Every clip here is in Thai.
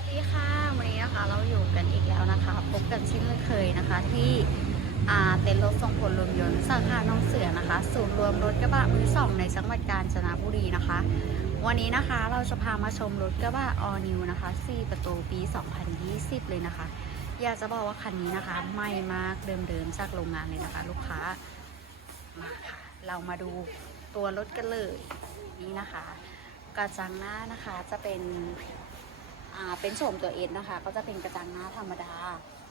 วัสดีค่ะ วันนี้นะคะเราอยู่กันอีกแล้วนะคะ พบกันเช่นเคยนะคะ ที่เต็นท์รถทรงพลรวมยนต์สาขาหน้องเสือนะคะศูนย์รวมรถกระบะมือสองในจังหวัดกาญจนบุรีนะคะ วันนี้นะคะเราจะพามาชมรถกระบะ All New นะคะ 4 ประตูปี 2020 เลยนะคะ อยากจะบอกว่าคันนี้นะคะใหม่มากเดิมๆจากโรงงานเลยนะคะ ลูกค้ามาค่ะ เรามาดูตัวรถกันเลยนี่นะคะกระจังหน้านะคะจะเป็น เป็นโฉมตัวเอสนะคะ ก็จะเป็นกระจังหน้าธรรมดา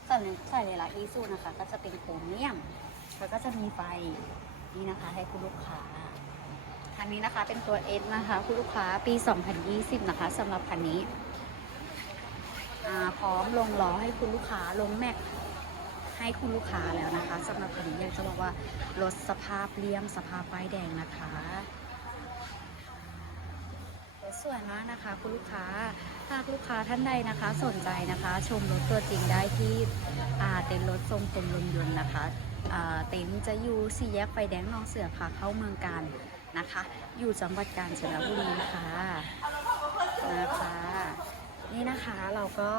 ส่วนใส่ในลายอีซูนะคะ ก็จะเป็นโครเมียม แล้วก็จะมีไฟนี่นะคะให้คุณลูกค้าคันนี้นะคะเป็นตัวเอสนะคะ คุณลูกค้าปี 2020 นะคะสำหรับคันนี้พร้อมลงล้อให้คุณลูกค้าลงแม็กให้คุณลูกค้าแล้วนะคะสำหรับคันนี้อยากจะบอกว่ารถสภาพเลี่ยมสภาพป้ายแดงนะคะ สวยมากนะคะคุณลูกค้าหากลูกค้าท่านใดนะคะ สนใจนะคะ ชมรถตัวจริงได้ที่เต็นท์รถทรงกลมลมยนต์นะคะเต็นท์จะอยู่สี่แยกไฟแดงนองเสือค่ะเข้าเมืองการนะคะ อยู่จังหวัดกาญจนบุรีค่ะนะคะนี่นะคะเราก็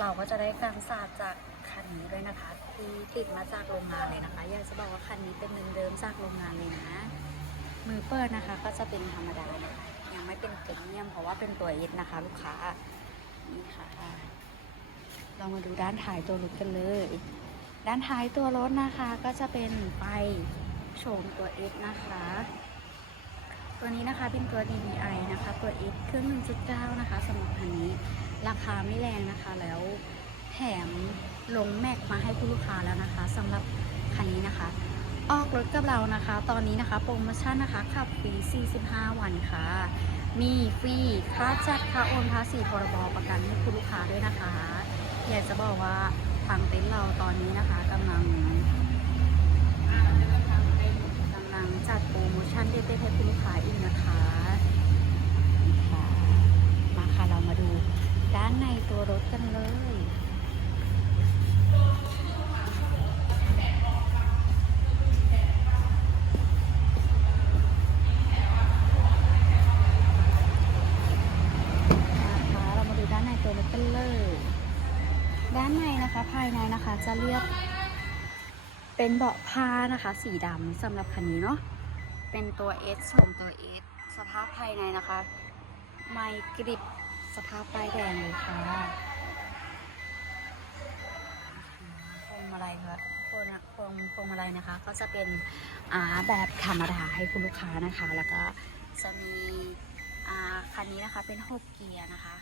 เราก็จะได้การศาสตร์จากคันนี้ด้วยนะคะที่ติดมาจากโรงงานเลยนะคะอยากจะบอกว่าคันนี้เป็นเดิมๆจากโรงงานเลยนะมือเปิดนะคะก็จะเป็นธรรมดานะคะยัง ไม่เป็นพรีเมียมเพราะว่าเป็นตัวเอสนะคะ ลูกค้านี่ค่ะเรามาดูด้านท้ายตัวรถกันเลย ด้านท้ายตัวรถนะคะก็จะเป็นไฟโฉมตัวเอสนะคะ ตัวนี้นะคะเป็นตัว DVI นะคะ ตัว X เครื่อง1.9 นะคะสำหรับคันนี้ราคาไม่แรงนะคะแล้วแถมลงแม็กมาให้ผู้ลูกค้าแล้วนะคะสำหรับคันนี้นะคะ ออกรถกับเรานะคะ ตอนนี้นะคะโปรโมชั่นนะคะขับฟรี 45 วันค่ะ มีฟรีค่าจัดค่าโอนภาษีพรบประกันให้คุณลูกค้าด้วยนะคะ อยากจะบอกว่าทางเต็นท์เราตอนนี้นะคะกำลังกำลังจัดโปรโมชั่นเด็ดๆให้คุณลูกค้าอีกนะคะนี่ค่ะมาค่ะเรามาดูด้านในตัวรถกันเลย ภายในนะคะ จะเรียกเป็นเบาะผ้านะคะ สีดำสำหรับคันนี้เนาะเป็นตัว S ชมตัว S สภาพภายในนะคะ ไม่กริบสภาพป้ายแดงเลยค่ะพวงมาลัยค่ะพวงพวงพวงมาลัยนะคะ ก็จะเป็นอ่าแบบธรรมดาให้คุณลูกค้านะคะ แล้วก็จะมีอ่าคันนี้นะคะเป็นหกเกียร์นะคะ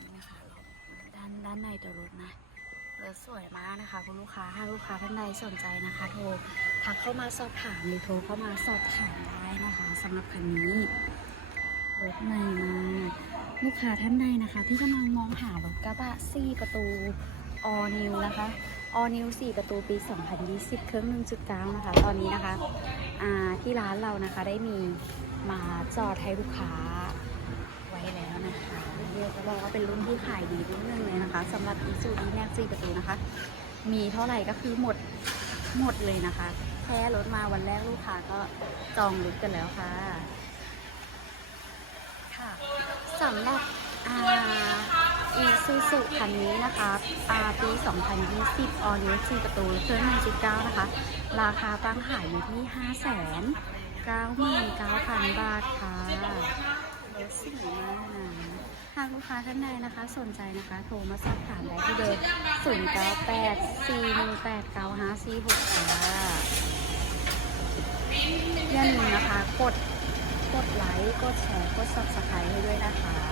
นี่นะคะด้านด้านในตัวรถนะ รถสวยมากนะคะ คุณลูกค้าหากลูกค้าท่านใดสนใจนะคะ โทรทักเข้ามาสอบถามหรือโทรเข้ามาสอบถามได้นะคะสำหรับคันนี้รถใหม่มาลูกค้าท่านใดนะคะ ที่กำลังมองหารถกระบะ4ประตู all new นะคะ all new 4 ประตูปี 2020 เครื่อง 1.9 นะคะ ตอนนี้นะคะที่ร้านเรานะคะได้มีมาจอดให้ลูกค้า แล้วนะคะเรียกจะบอกว่าเป็นรุ่นที่ขายดีรุ่นหนึงเลยนะคะสำหรับ i s u z u d m a x 4ประตูนะคะ มีเท่าไหร่ก็คือหมดหมดเลยนะคะ แค่รถมาวันแรกลูกค้าก็จองรถกันแล้วค่ะ ค่ะสำหรับอาอีซูซูคันนี้นะคะอาปี 2020 ออนิว4ประตูเครื่อง1.9 นะคะ ราคาตั้งขายอยู่ที่5 9 9 9 0 0 0 บาทค่ะ รถสีมากนะหากลูกค้าท่านใดนะคะ สนใจนะคะ โทรมาสอบถามได้ที่เบอร์0 9 8 4 1 8 9 5 4 6ค่ะอย่าลืมนะคะ กด กดไลค์ กดแชร์ กด subscribe ให้ด้วยนะคะ